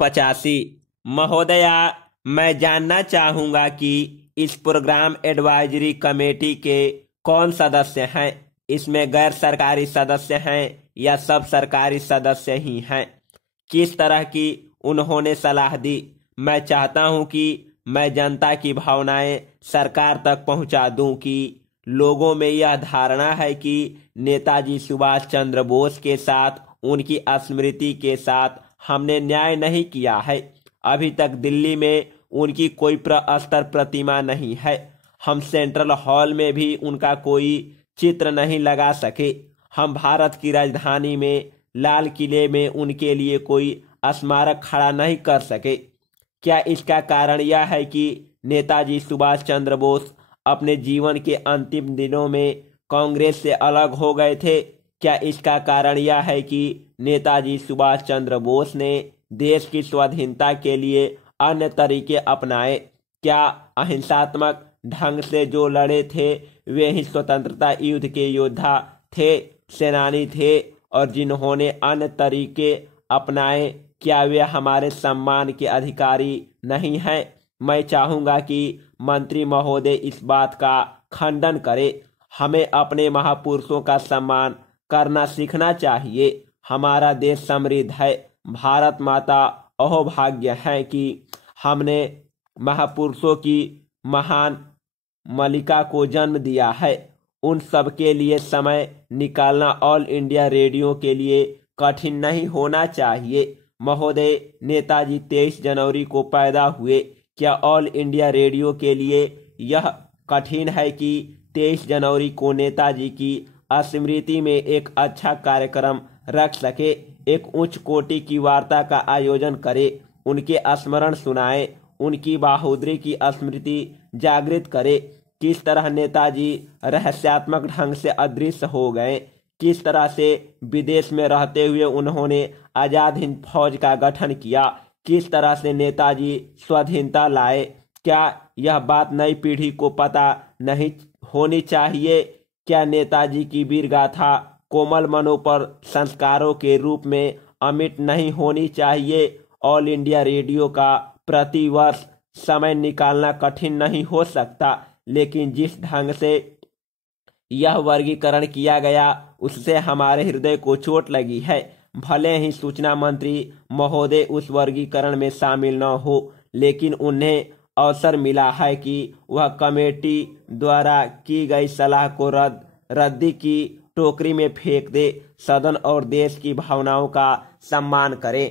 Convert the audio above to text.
85। महोदया, मैं जानना चाहूंगा कि इस प्रोग्राम एडवाइजरी कमेटी के कौन सदस्य हैं? इसमें गैर सरकारी सदस्य हैं या सब सरकारी सदस्य ही हैं? किस तरह की उन्होंने सलाह दी? मैं चाहता हूं कि मैं जनता की भावनाएं सरकार तक पहुंचा दूं कि लोगों में यह धारणा है कि नेताजी सुभाष चंद्र बोस के साथ, उनकी स्मृति के साथ हमने न्याय नहीं किया है। अभी तक दिल्ली में उनकी कोई प्रस्तर प्रतिमा नहीं है। हम सेंट्रल हॉल में भी उनका कोई चित्र नहीं लगा सके। हम भारत की राजधानी में लाल किले में उनके लिए कोई स्मारक खड़ा नहीं कर सके। क्या इसका कारण यह है कि नेताजी सुभाष चंद्र बोस अपने जीवन के अंतिम दिनों में कांग्रेस से अलग हो गए थे? क्या इसका कारण यह है कि नेताजी सुभाष चंद्र बोस ने देश की स्वाधीनता के लिए अन्य तरीके अपनाए? क्या अहिंसात्मक ढंग से जो लड़े थे वे ही स्वतंत्रता युद्ध के योद्धा थे, सेनानी थे, और जिन्होंने अन्य तरीके अपनाए क्या वे हमारे सम्मान के अधिकारी नहीं हैं? मैं चाहूंगा कि मंत्री महोदय इस बात का खंडन करें। हमें अपने महापुरुषों का सम्मान करना सीखना चाहिए। हमारा देश समृद्ध है। भारत माता अहोभाग्य है कि हमने महापुरुषों की महान मलिका को जन्म दिया है। उन सब के लिए समय निकालना ऑल इंडिया रेडियो के लिए कठिन नहीं होना चाहिए। महोदय, नेताजी 23 जनवरी को पैदा हुए। क्या ऑल इंडिया रेडियो के लिए यह कठिन है कि 23 जनवरी को नेताजी की स्मृति में एक अच्छा कार्यक्रम रख सके, एक उच्च कोटि की वार्ता का आयोजन करे, उनके स्मरण सुनाए, उनकी बहादुरी की स्मृति जागृत करे? किस तरह नेताजी रहस्यात्मक ढंग से अदृश्य हो गए? किस तरह से विदेश में रहते हुए उन्होंने आजाद हिंद फौज का गठन किया? किस तरह से नेताजी स्वाधीनता लाए? क्या यह बात नई पीढ़ी को पता नहीं होनी चाहिए? क्या नेताजी की वीर गाथा कोमल मनों पर संस्कारों के रूप में अमिट नहीं होनी चाहिए? ऑल इंडिया रेडियो का प्रतिवर्ष समय निकालना कठिन नहीं हो सकता, लेकिन जिस ढंग से यह वर्गीकरण किया गया उससे हमारे हृदय को चोट लगी है। भले ही सूचना मंत्री महोदय उस वर्गीकरण में शामिल न हो, लेकिन उन्हें अवसर मिला है कि वह कमेटी द्वारा की गई सलाह को रद्दी की टोकरी में फेंक दे, सदन और देश की भावनाओं का सम्मान करे।